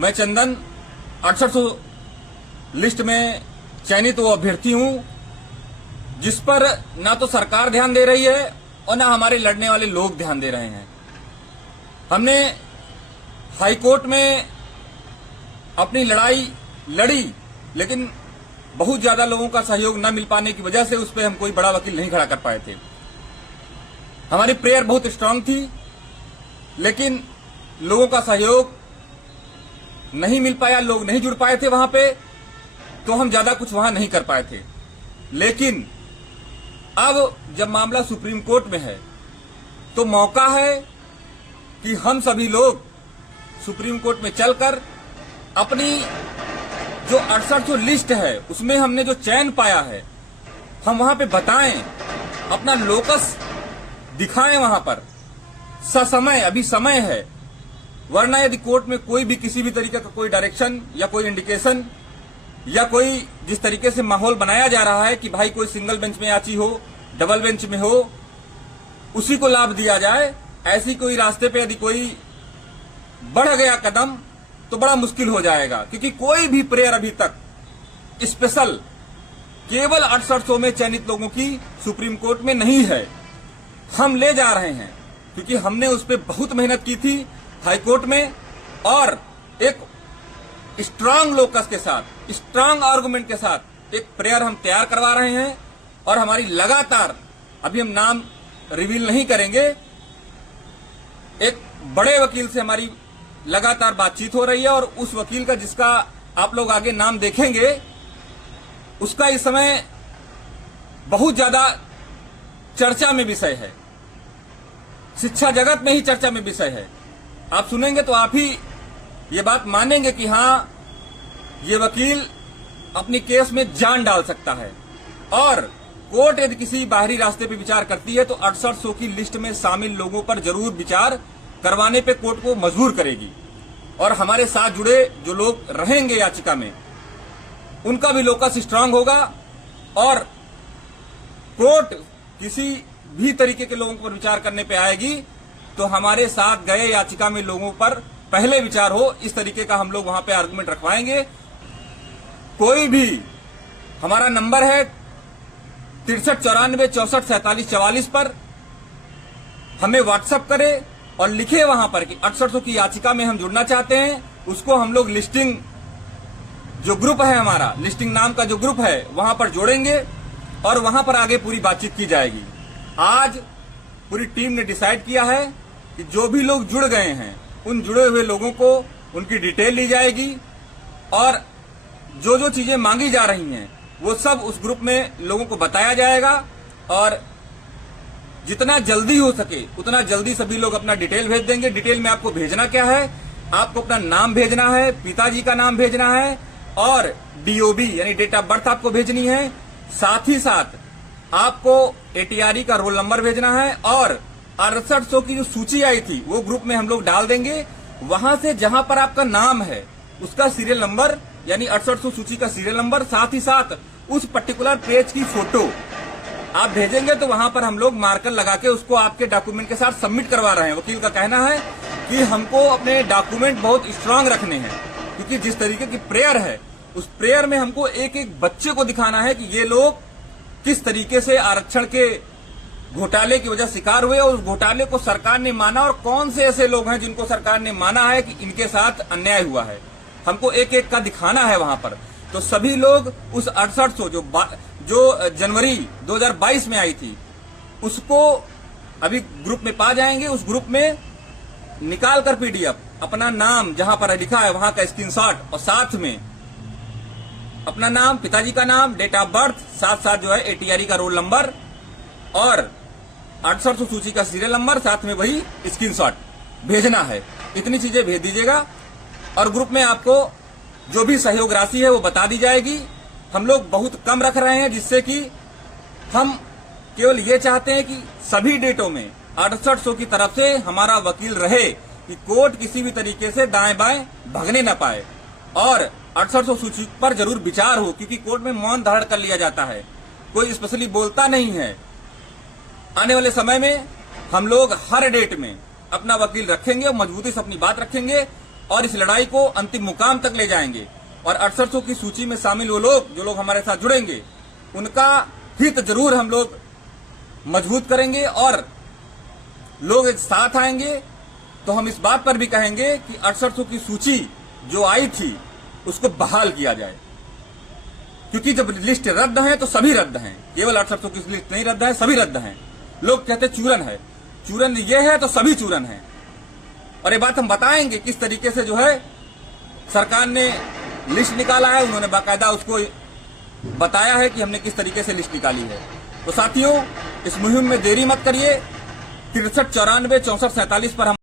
मैं चंदन 6800 लिस्ट में चयनित वो अभ्यर्थी हूं जिस पर ना तो सरकार ध्यान दे रही है और ना हमारे लड़ने वाले लोग ध्यान दे रहे हैं। हमने हाईकोर्ट में अपनी लड़ाई लड़ी, लेकिन बहुत ज्यादा लोगों का सहयोग न मिल पाने की वजह से उस पर हम कोई बड़ा वकील नहीं खड़ा कर पाए थे। हमारी प्रेयर बहुत स्ट्रांग थी, लेकिन लोगों का सहयोग नहीं मिल पाया, लोग नहीं जुड़ पाए थे वहां पे, तो हम ज्यादा कुछ वहां नहीं कर पाए थे। लेकिन अब जब मामला सुप्रीम कोर्ट में है तो मौका है कि हम सभी लोग सुप्रीम कोर्ट में चलकर अपनी जो 6800 लिस्ट है उसमें हमने जो चयन पाया है हम वहां पे बताएं, अपना लोकस दिखाएं वहां पर ससमय। अभी समय है, वरना यदि कोर्ट में कोई भी किसी भी तरीके का कोई डायरेक्शन या कोई इंडिकेशन या कोई जिस तरीके से माहौल बनाया जा रहा है कि भाई कोई सिंगल बेंच में याची हो, डबल बेंच में हो, उसी को लाभ दिया जाए, ऐसी कोई रास्ते पे यदि कोई बढ़ गया कदम तो बड़ा मुश्किल हो जाएगा। क्योंकि कोई भी प्रेयर अभी तक स्पेशल केवल 6800 में चयनित लोगों की सुप्रीम कोर्ट में नहीं है। हम ले जा रहे हैं क्योंकि हमने उस पर बहुत मेहनत की थी हाईकोर्ट में, और एक स्ट्रांग लोकस के साथ, स्ट्रांग आर्गुमेंट के साथ एक प्रेयर हम तैयार करवा रहे हैं। और हमारी लगातार, अभी हम नाम रिवील नहीं करेंगे, एक बड़े वकील से हमारी लगातार बातचीत हो रही है, और उस वकील का जिसका आप लोग आगे नाम देखेंगे उसका इस समय बहुत ज्यादा चर्चा में विषय है, शिक्षा जगत में ही चर्चा में विषय है। आप सुनेंगे तो आप ही ये बात मानेंगे कि हाँ, ये वकील अपनी केस में जान डाल सकता है। और कोर्ट यदि किसी बाहरी रास्ते पे विचार करती है तो 6800 की लिस्ट में शामिल लोगों पर जरूर विचार करवाने पे कोर्ट को मजबूर करेगी। और हमारे साथ जुड़े जो लोग रहेंगे याचिका में, उनका भी लोकस स्ट्रांग होगा, और कोर्ट किसी भी तरीके के लोगों पर विचार करने पे आएगी तो हमारे साथ गए याचिका में लोगों पर पहले विचार हो, इस तरीके का हम लोग वहां पे आर्गुमेंट रखवाएंगे। कोई भी, हमारा नंबर है 6394644744 पर हमें व्हाट्सएप करे और लिखे वहां पर कि 6800 की याचिका में हम जुड़ना चाहते हैं। उसको हम लोग लिस्टिंग जो ग्रुप है, हमारा लिस्टिंग नाम का जो ग्रुप है, वहां पर जोड़ेंगे और वहां पर आगे पूरी बातचीत की जाएगी। आज पूरी टीम ने डिसाइड किया है कि जो भी लोग जुड़ गए हैं उन जुड़े हुए लोगों को उनकी डिटेल ली जाएगी, और जो जो चीजें मांगी जा रही हैं वो सब उस ग्रुप में लोगों को बताया जाएगा। और जितना जल्दी हो सके उतना जल्दी सभी लोग अपना डिटेल भेज देंगे। डिटेल में आपको भेजना क्या है, आपको अपना नाम भेजना है, पिताजी का नाम भेजना है, और डीओबी यानी डेट ऑफ बर्थ आपको भेजनी है। साथ ही साथ आपको एटीआरई का रोल नंबर भेजना है, और 6800 की जो सूची आई थी वो ग्रुप में हम लोग डाल देंगे। वहां से जहां पर आपका नाम है उसका सीरियल नंबर यानी 6800 सूची का सीरियल नंबर, साथ ही साथ उस पर्टिकुलर पेज की फोटो आप भेजेंगे तो वहां पर हम लोग मार्कर लगा के उसको आपके डॉक्यूमेंट के साथ सबमिट करवा रहे हैं। वकील का कहना है कि हमको अपने डॉक्यूमेंट बहुत स्ट्रांग रखने हैं, क्योंकि जिस तरीके की प्रेयर है उस प्रेयर में हमको एक एक बच्चे को दिखाना है कि ये लोग किस तरीके से आरक्षण के घोटाले की वजह शिकार हुए, और उस घोटाले को सरकार ने माना, और कौन से ऐसे लोग हैं जिनको सरकार ने माना है कि इनके साथ अन्याय हुआ है। हमको एक एक का दिखाना है वहां पर। तो सभी लोग उस 6800 जो जनवरी 2022 में आई थी उसको अभी ग्रुप में पा जाएंगे। उस ग्रुप में निकाल कर पीडीएफ अपना नाम जहां पर लिखा है वहां का स्क्रीनशॉट, और साथ में अपना नाम, पिताजी का नाम, डेट ऑफ बर्थ, साथ साथ जो है एटीआरई का रोल नंबर और 6800 सूची का सीरियल नंबर, साथ में वही स्क्रीनशॉट भेजना है। इतनी चीजें भेज दीजिएगा और ग्रुप में आपको जो भी सहयोग राशि है वो बता दी जाएगी। हम लोग बहुत कम रख रहे हैं, जिससे कि हम केवल ये चाहते हैं कि सभी डेटों में 6800 की तरफ से हमारा वकील रहे कि कोर्ट किसी भी तरीके से दाएं बाएं भगने न पाए, और 6800 सूची पर जरूर विचार हो, क्योंकि कोर्ट में मौन धारण कर लिया जाता है, कोई स्पेशली बोलता नहीं है। आने वाले समय में हम लोग हर डेट में अपना वकील रखेंगे और मजबूती से अपनी बात रखेंगे, और इस लड़ाई को अंतिम मुकाम तक ले जाएंगे। और 6800 की सूची में शामिल वो लोग जो लोग हमारे साथ जुड़ेंगे, उनका हित जरूर हम लोग मजबूत करेंगे। और लोग एक साथ आएंगे तो हम इस बात पर भी कहेंगे कि 6800 की सूची जो आई थी उसको बहाल किया जाए, क्योंकि जब लिस्ट रद्द है तो सभी रद्द हैं, केवल 6800 की लिस्ट नहीं रद्द है, सभी रद्द हैं। लोग कहते चूरन है, चूरन ये है तो सभी चूरन है। और ये बात हम बताएंगे किस तरीके से जो है सरकार ने लिस्ट निकाला है, उन्होंने बाकायदा उसको बताया है कि हमने किस तरीके से लिस्ट निकाली है। तो साथियों, इस मुहिम में देरी मत करिए। 63 94 64 47 पर हम